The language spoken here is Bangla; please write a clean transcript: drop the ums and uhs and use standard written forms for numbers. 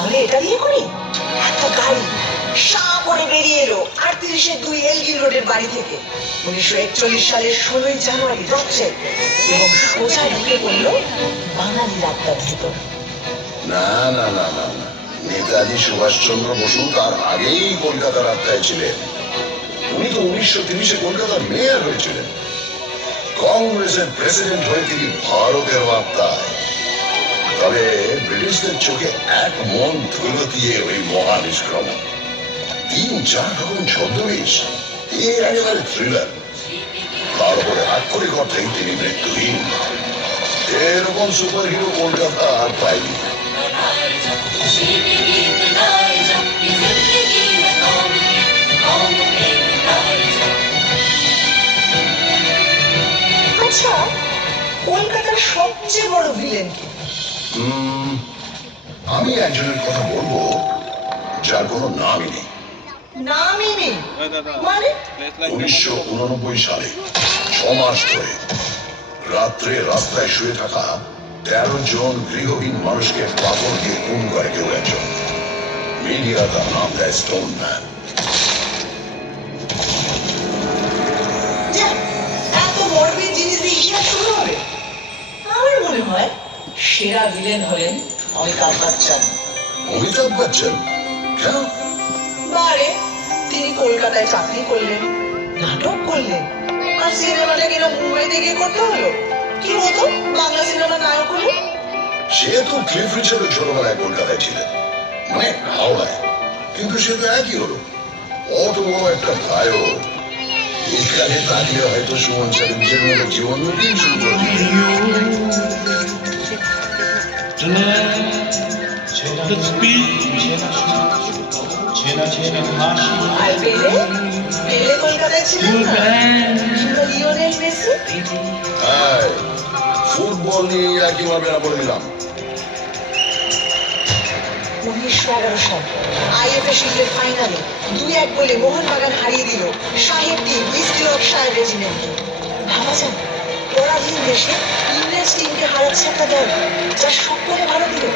তাহলে এটা দিয়ে করি। এত গাড়ি সাপ করে বেরিয়ে এলো 38-2 এলগি রোডের বাড়ি থেকে 1941 সালের 16 জানুয়ারি রাত্রে, এবং সোজা ঢুকে পড়লো বাঙালি রাস্তার ভিতর। না না না না না, নেতাজি সুভাষচন্দ্র বসু তার আগেই কলকাতার আত্মায় ছিলেন। উনি তো 1930-এ কলকাতার মেয়র হয়েছিলেন। কংগ্রেসের প্রেসিডেন্ট হয়ে তিনি ভারতের আত্মায়। তবে ব্রিটিশদের চোখে এক মন ধুলো দিয়ে ওই মহানিষ্ক্রমণ, 3-4 রকম ছদ্মবেশ, একেবারে থ্রিলার। তার উপরে আক্ষরিক অর্থেই তিনি মৃত্যুহীন। এরকম সুপার হিরো কলকাতা আর পাইনি। আচ্ছা, কলকাতার সবচেয়ে বড় ভিলেন কি? আমি একজনের কথা বলবো যার কোনো নামই নেই। নামই নেই মানে? 1989 সালে 6 মাস ধরে রাত্রে রাস্তায় শুয়ে থাকা 13 জন গৃহহীন মানুষকে পাথর দিয়ে খুন করে কেউ একজন। মিডিয়া তার নাম দেয় স্টোন ম্যান। এত মরবিড জিনিস দিয়ে ইতিহাস শুরু হবে? আমার মনে হয় সেরা ভিলেন হলেন অমিতাভ বচ্চন। অমিতাভ বচ্চন? কেন? বারে, তিনি কলকাতায় চাকরি করলেন, নাটক করলেন, আর সিনেমাটা কিনা মুম্বাইতে গিয়ে করতে হলো। কি হতো বাংলা সিনেমা নায়ক হলো? সে তো ক্লিফ রিচার্ড ছোটবেলায় কলকাতায় ছিলেন, মানে হাওড়ায়, কিন্তু সে তো একই হলো। অত বড় একটা গায়ক এখানে তাকিয়ে হয়তো সুমন চ্যাটার্জির মতো জীবন নতুন শুরু করে আর পেলে পেলে কলকাতায় ছিলেন না, কিংবা লিওনেল মেসি। ফুটবল নিয়ে একই ভাবে বলে দিলাম। 1911 সাল আইএফএ শিল্ডের ফাইনালে 2-1 গোলে মোহনবাগান হারিয়ে দিল সাহেব টিম ইস্ট ইয়র্কশায়ার রেজিমেন্টকে। ভাবা যায়, পরাধীন দেশে ইংরেজ টিমকে হারাচ্ছে একটা দল যা সকলে ভারতীয়।